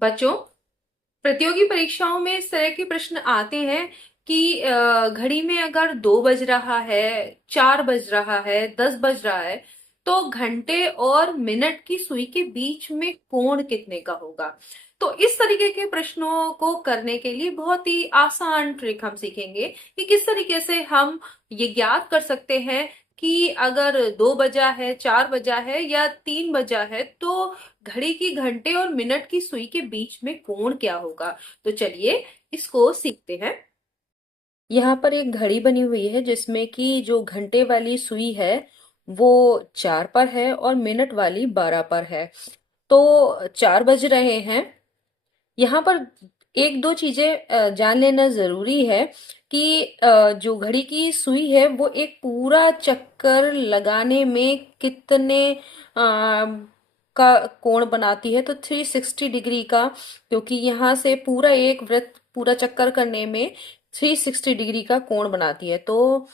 बच्चों, प्रतियोगी परीक्षाओं में इस तरह के प्रश्न आते हैं कि घड़ी में अगर 2 बज रहा है, 4 बज रहा है, 10 बज रहा है, तो घंटे और मिनट की सुई के बीच में कोण कितने का होगा। तो इस तरीके के प्रश्नों को करने के लिए बहुत ही आसान ट्रिक हम सीखेंगे कि किस तरीके से हम ये ज्ञात कर सकते हैं कि अगर 2 बजा है, 4 बजा है या 3 बजा है, तो घड़ी की घंटे और मिनट की सुई के बीच में कोण क्या होगा। तो चलिए इसको सीखते हैं। यहाँ पर एक घड़ी बनी हुई है जिसमें कि जो घंटे वाली सुई है वो 4 पर है और मिनट वाली 12 पर है। तो 4 बज रहे हैं। यहाँ पर एक दो चीजें जान लेना जरूरी है कि जो घड़ी की सुई है वो एक पूरा चक्कर लगाने में कितने का कोण बनाती है। तो 360 डिग्री का, क्योंकि यहाँ से पूरा एक वृत्त पूरा चक्कर करने में 360 डिग्री का कोण बनाती है। तो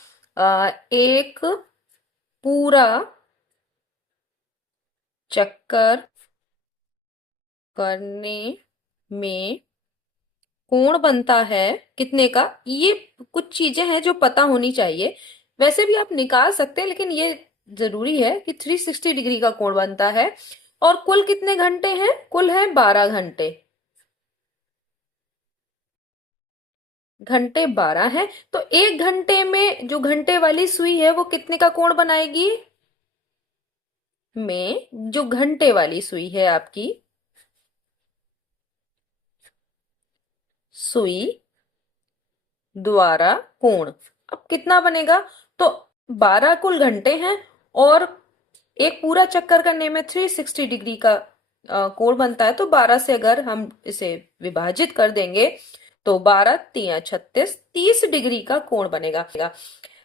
एक पूरा चक्कर करने में कोण बनता है कितने का। ये कुछ चीजें हैं जो पता होनी चाहिए। वैसे भी आप निकाल सकते हैं, लेकिन ये जरूरी है कि 360 डिग्री का कोण बनता है। और कुल कितने घंटे हैं? कुल है 12 घंटे। घंटे 12 हैं, तो एक घंटे में जो घंटे वाली सुई है वो कितने का कोण बनाएगी? में जो घंटे वाली सुई है आपकी सुई द्वारा कोण अब कितना बनेगा? तो 12 कुल घंटे हैं और एक पूरा चक्कर करने में 360 डिग्री का कोण बनता है। तो 12 से अगर हम इसे विभाजित कर देंगे तो 12 तिया 36, 30 डिग्री का कोण बनेगा।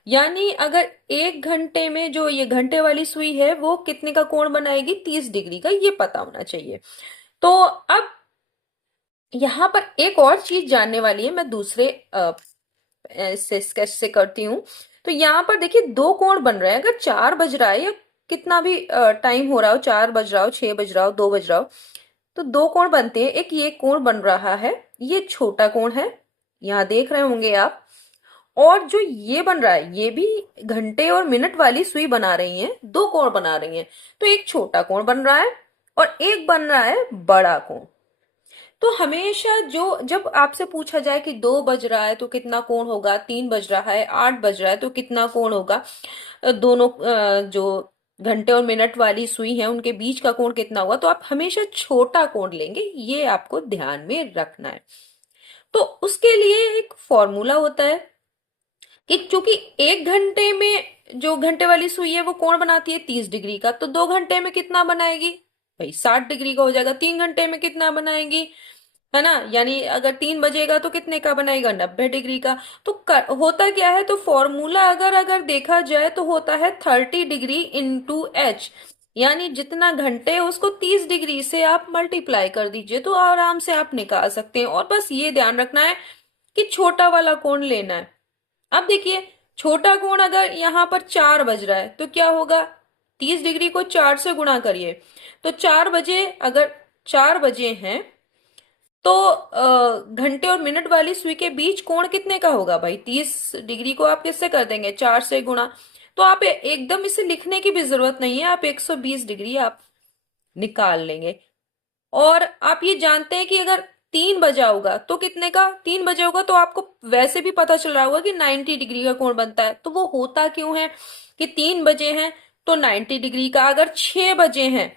यानी अगर एक घंटे में जो ये घंटे वाली सुई है वो कितने का कोण बनाएगी? 30 डिग्री का, ये पता होना चाहिए। तो अब यहाँ पर एक और चीज जानने वाली है। मैं दूसरे से स्केच से करती हूँ। तो यहाँ पर देखिए दो कोण बन रहे हैं। अगर 4 बज रहा है या कितना भी टाइम हो रहा हो, 4 बज रहा हो, 6 बज रहा हो, 2 बज रहा हो, तो दो कोण बनते हैं। एक ये कोण बन रहा है, ये छोटा कोण है, यहाँ देख रहे होंगे आप। और जो ये बन रहा है ये भी घंटे और मिनट वाली सुई बना रही है, दो कोण बना रही है। तो एक छोटा कोण बन रहा है और एक बन रहा है बड़ा कोण। तो हमेशा जो जब आपसे पूछा जाए कि 2 बज रहा है तो कितना कोण होगा, 3 बज रहा है, 8 बज रहा है तो कितना कोण होगा, दोनों जो घंटे और मिनट वाली सुई है उनके बीच का कोण कितना होगा, तो आप हमेशा छोटा कोण लेंगे। ये आपको ध्यान में रखना है। तो उसके लिए एक फॉर्मूला होता है कि चूंकि एक घंटे में जो घंटे वाली सुई है वो कोण बनाती है 30 डिग्री का, तो 2 घंटे में कितना बनाएगी भाई? 60 डिग्री का हो जाएगा। 3 घंटे में कितना बनाएगी, है ना? यानी अगर 3 बजेगा तो कितने का बनाएगा? 90 डिग्री का। तो होता क्या है, तो फॉर्मूला अगर अगर देखा जाए तो होता है 30 डिग्री इंटू एच। यानी जितना घंटे है उसको 30 डिग्री से आप मल्टीप्लाई कर दीजिए, तो आराम से आप निकाल सकते हैं। और बस ये ध्यान रखना है कि छोटा वाला कोण लेना है। अब देखिए, छोटा कोण अगर यहाँ पर 4 बज रहा है तो क्या होगा? 30 डिग्री को 4 से गुणा करिए। तो 4 बजे, अगर 4 बजे हैं तो घंटे और मिनट वाली सुई के बीच कोण कितने का होगा भाई? 30 डिग्री को आप किससे कर देंगे? 4 से गुणा। तो आप एकदम इसे लिखने की भी जरूरत नहीं है, आप 120 डिग्री आप निकाल लेंगे। और आप ये जानते हैं कि अगर 3 बजा होगा तो कितने का? 3 बजा होगा तो आपको वैसे भी पता चल रहा होगा कि 90 डिग्री का कोण बनता है। तो वो होता क्यों है कि 3 बजे हैं तो 90 डिग्री का, अगर 6 बजे हैं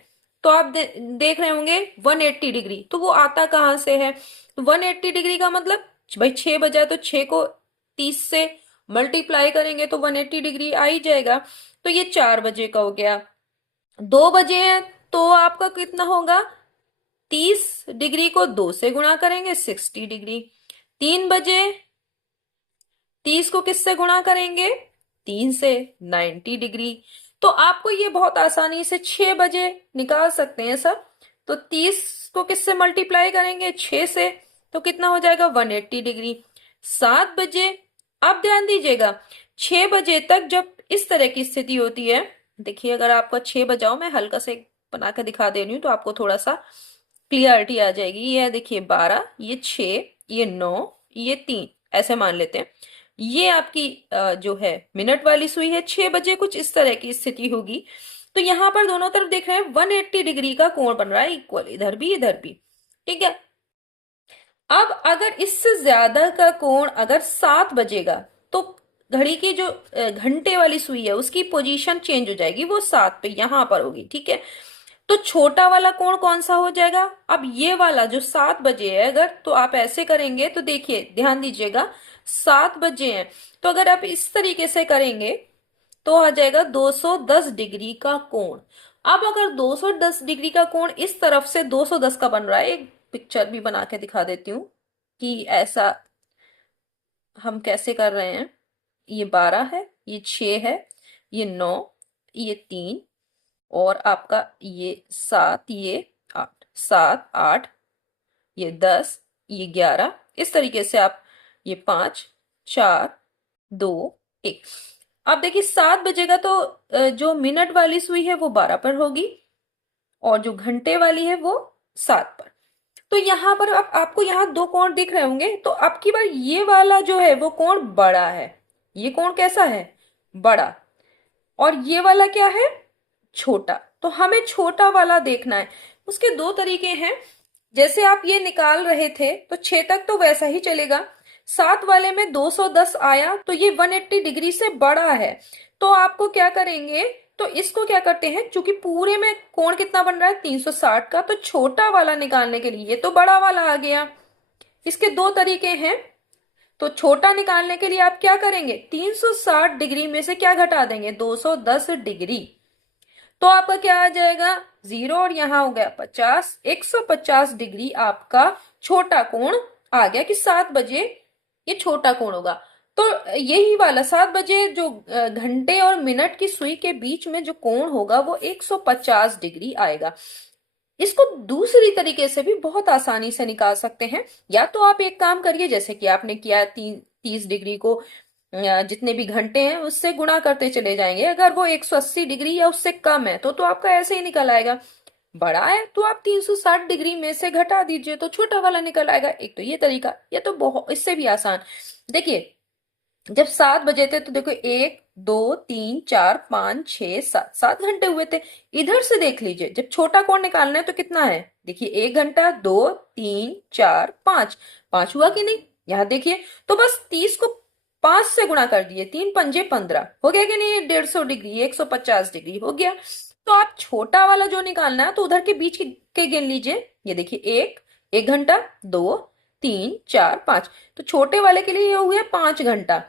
तो आप देख रहे होंगे 180 डिग्री। तो वो आता कहां से है? तो 180 डिग्री का मतलब भाई 6 बजा है तो 6 को 30 से मल्टीप्लाई करेंगे तो 180 डिग्री आ ही जाएगा। तो ये 4 बजे का हो गया। 2 बजे है तो आपका कितना होगा? 30 डिग्री को 2 से गुणा करेंगे, 60 डिग्री। 3 बजे 30 को किससे गुणा करेंगे? 3 से, 90 डिग्री। तो आपको ये बहुत आसानी से 6 बजे निकाल सकते हैं सब। तो 30 को किससे मल्टीप्लाई करेंगे? 6 से। तो कितना हो जाएगा? 180 डिग्री। 7 बजे, अब ध्यान दीजिएगा, 6 बजे तक जब इस तरह की स्थिति होती है, देखिए अगर आपका 6 बजा हो, मैं हल्का से बना के दिखा दे रही हूं तो आपको थोड़ा सा क्लियरिटी आ जाएगी। ये देखिए 12, ये 6, ये 9, ये 3, ऐसे मान लेते हैं। ये आपकी जो है मिनट वाली सुई है, 6 बजे कुछ इस तरह की स्थिति होगी। तो यहाँ पर दोनों तरफ देख रहे हैं 180 डिग्री का कोण बन रहा है इक्वल, इधर भी इधर भी। ठीक है। अब अगर इससे ज्यादा का कोण अगर 7 बजेगा तो घड़ी की जो घंटे वाली सुई है उसकी पोजीशन चेंज हो जाएगी, वो 7 पे यहां पर होगी। ठीक है। तो छोटा वाला कोण कौन सा हो जाएगा? अब ये वाला जो 7 बजे है, अगर तो आप ऐसे करेंगे तो देखिए ध्यान दीजिएगा, 7 बजे हैं तो अगर आप इस तरीके से करेंगे तो आ जाएगा 210 डिग्री का कोण। अब अगर 210 डिग्री का कोण इस तरफ से 210 का बन रहा है, एक पिक्चर भी बना के दिखा देती हूँ कि ऐसा हम कैसे कर रहे हैं। ये 12 है, ये 6 है, ये 9, ये 3, और आपका ये 7, ये 8, 7, 8, ये 10, ये 11, इस तरीके से आप ये 5, 4, 2, 1। अब देखिए 7 बजेगा तो जो मिनट वाली सुई है वो 12 पर होगी और जो घंटे वाली है वो 7 पर। तो यहाँ पर आपको यहाँ दो कोण दिख रहे होंगे, तो अब की बार ये वाला जो है वो कोण बड़ा है। ये कोण कैसा है? बड़ा। और ये वाला क्या है? छोटा। तो हमें छोटा वाला देखना है। उसके दो तरीके हैं। जैसे आप ये निकाल रहे थे तो 6 तक तो वैसा ही चलेगा, 7 वाले में 210 आया तो ये 180 डिग्री से बड़ा है। तो आपको क्या करेंगे, तो इसको क्या करते हैं, चूंकि पूरे में कोण कितना बन रहा है 360 का, तो छोटा वाला निकालने के लिए ये तो बड़ा वाला आ गया। इसके दो तरीके हैं। तो छोटा निकालने के लिए आप क्या करेंगे, 360 डिग्री में से क्या घटा देंगे, 210 डिग्री। तो आपका क्या आ जाएगा, 0, और यहां हो गया 50, 150 डिग्री आपका छोटा कोण आ गया कि 7 बजे ये छोटा कोण होगा। तो यही वाला 7 बजे जो घंटे और मिनट की सुई के बीच में जो कोण होगा वो 150 डिग्री आएगा। इसको दूसरी तरीके से भी बहुत आसानी से निकाल सकते हैं। या तो आप एक काम करिए, जैसे कि आपने किया 30 डिग्री को जितने भी घंटे हैं उससे गुणा करते चले जाएंगे। अगर वो 180 डिग्री या उससे कम है तो आपका ऐसे ही निकल आएगा। बड़ा है तो आप 360 डिग्री में से घटा दीजिए तो छोटा वाला निकल आएगा। एक तो ये तरीका, ये तो बहुत इससे भी आसान। देखिए जब 7 बजे थे तो देखो 1, 2, 3, 4, 5, 6, 7, 7 घंटे हुए थे। इधर से देख लीजिए, जब छोटा कोण निकालना है तो कितना है, देखिए 1 घंटा, 2, 3, 4, 5, 5 हुआ कि नहीं, यहां देखिए। तो बस 30 को 5 से गुणा कर दिए, 3 पंजे 15 हो गया कि नहीं, 150 डिग्री, 150 डिग्री हो गया। तो आप छोटा वाला जो निकालना है तो उधर के बीच के गिन लीजिए। ये देखिए 1 घंटा, 2, 3, 4, 5, तो छोटे वाले के लिए ये हो गया 5 घंटा।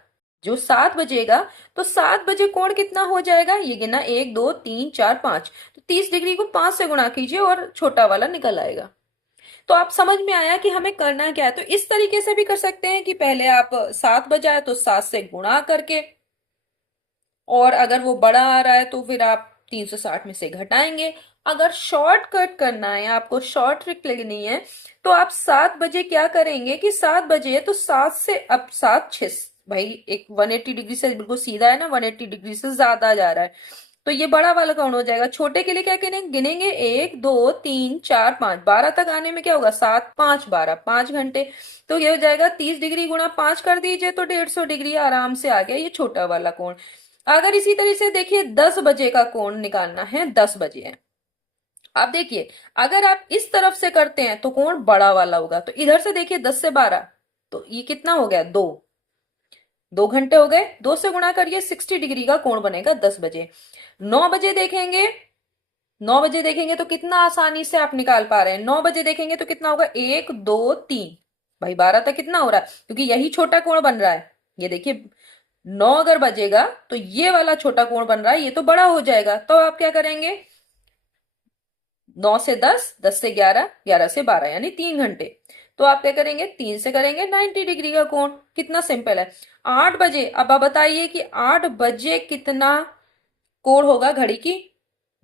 जो 7 बजेगा तो 7 बजे कोण कितना हो जाएगा, ये गिना 1, 2, 3, 4, 5, तो 30 डिग्री को 5 से गुणा कीजिए और छोटा वाला निकल आएगा। तो आप समझ में आया कि हमें करना क्या है। तो इस तरीके से भी कर सकते हैं कि पहले आप 7 बजाए तो 7 से गुणा करके, और अगर वो बड़ा आ रहा है तो फिर आप 360 में से घटाएंगे। अगर शॉर्टकट करना है, आपको शॉर्ट ट्रिक लेनी है, तो आप 7 बजे क्या करेंगे कि 7 बजे है तो 7 से अब 7 6, भाई एक 180 डिग्री से बिल्कुल सीधा है ना, 180 डिग्री से ज्यादा जा रहा है तो ये बड़ा वाला काउंट हो जाएगा। छोटे के लिए क्या गिनेंगे 1, 2, 3, 4, 5, 12 तक आने में क्या होगा, 7, 5, 12, 5 घंटे। तो ये हो जाएगा 30 डिग्री गुणा 5 कर दीजिए तो 150 डिग्री आराम से आ गया ये छोटा वाला कोण। अगर इसी तरह से देखिए 10 बजे का कोण निकालना है, 10 बजे है। अब देखिए अगर आप इस तरफ से करते हैं तो कोण बड़ा वाला होगा, तो इधर से देखिए 10 से 12, तो ये कितना हो गया, 2 घंटे हो गए, 2 से गुणा करिए 60 डिग्री का कोण बनेगा 10 बजे। 9 बजे देखेंगे, 9 बजे देखेंगे तो कितना आसानी से आप निकाल पा रहे हैं। 9 बजे देखेंगे तो कितना होगा, 1, 2, 3, भाई 12 तक कितना हो रहा है, क्योंकि यही छोटा कोण बन रहा है। ये देखिए 9 अगर बजेगा तो ये वाला छोटा कोण बन रहा है, ये तो बड़ा हो जाएगा। तो आप क्या करेंगे, 9 से 10, 10 से 11, 11 से 12 यानी 3 घंटे। तो आप क्या करेंगे, 3 से करेंगे 90 डिग्री का कोण। कितना सिंपल है। 8 बजे, अब आप बताइए कि 8 बजे कितना कोण होगा घड़ी की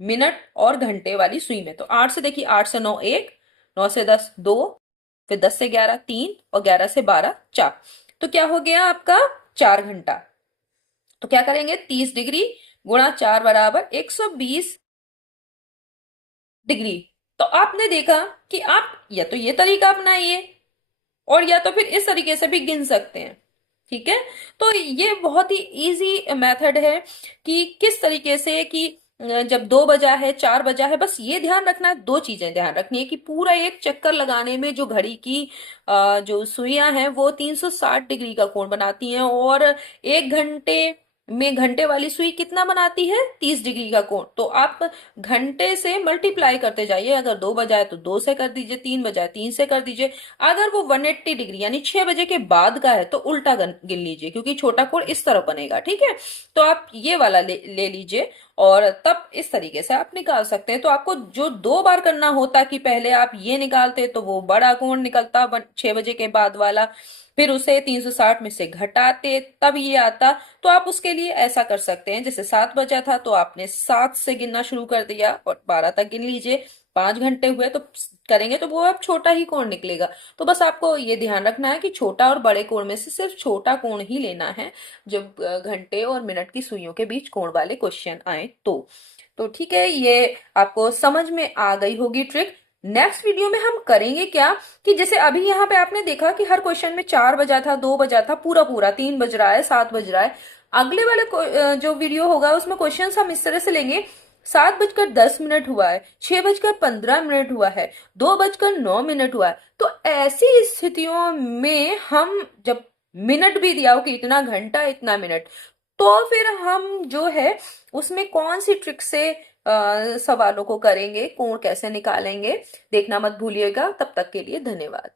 मिनट और घंटे वाली सुई में। तो 8 से देखिए, 8 से 9 1, 9 से 10 2, फिर 10 से 11 3, और 11 से 12 4। तो क्या हो गया आपका, 4 घंटा। तो क्या करेंगे, 30 डिग्री गुणा 4 बराबर 120 डिग्री। तो आपने देखा कि आप या तो ये तरीका अपनाइए और या तो फिर इस तरीके से भी गिन सकते हैं। ठीक है, तो ये बहुत ही इजी मेथड है कि किस तरीके से कि जब 2 बजा है 4 बजा है, बस ये ध्यान रखना है, दो चीजें ध्यान रखनी है कि पूरा एक चक्कर लगाने में जो घड़ी की जो सुइयां हैं वो 360 डिग्री का कोण बनाती हैं, और 1 घंटे में घंटे वाली सुई कितना बनाती है, 30 डिग्री का कोण। तो आप घंटे से मल्टीप्लाई करते जाइए, अगर 2 बजा है तो 2 से कर दीजिए, 3 बजा है 3 से कर दीजिए। अगर वो 180 डिग्री यानी 6 बजे के बाद का है तो उल्टा गिन लीजिए, क्योंकि छोटा कोण इस तरफ बनेगा। ठीक है, तो आप ये वाला ले लीजिए और तब इस तरीके से आप निकाल सकते हैं। तो आपको जो 2 बार करना होता कि पहले आप ये निकालते तो वो बड़ा कोण निकलता 6 बजे के बाद वाला, फिर उसे 360 में से घटाते तब ये आता। तो आप उसके लिए ऐसा कर सकते हैं, जैसे 7 बजा था तो आपने 7 से गिनना शुरू कर दिया और 12 तक गिन लीजिए। 5 घंटे हुए तो करेंगे तो वो अब छोटा ही कोण निकलेगा। तो बस आपको ये ध्यान रखना है कि छोटा और बड़े कोण में से सिर्फ छोटा कोण ही लेना है जब घंटे और मिनट की सुइयों के बीच कोण वाले क्वेश्चन आए तो ठीक है, ये आपको समझ में आ गई होगी ट्रिक। नेक्स्ट वीडियो में हम करेंगे क्या कि जैसे अभी यहाँ पे आपने देखा कि हर क्वेश्चन में 4 बजा था, 2 बजा था, पूरा पूरा 3 बज रहा है, 7 बज रहा है। अगले वाले जो वीडियो होगा उसमें क्वेश्चन हम इस तरह से लेंगे, 7 बजकर 10 मिनट हुआ है, 6 बजकर 15 मिनट हुआ है, 2 बजकर 9 मिनट हुआ है। तो ऐसी स्थितियों में हम जब मिनट भी दिया हो कि इतना घंटा इतना मिनट, तो फिर हम जो है उसमें कौन सी ट्रिक से सवालों को करेंगे, कोण कैसे निकालेंगे, देखना मत भूलिएगा। तब तक के लिए धन्यवाद।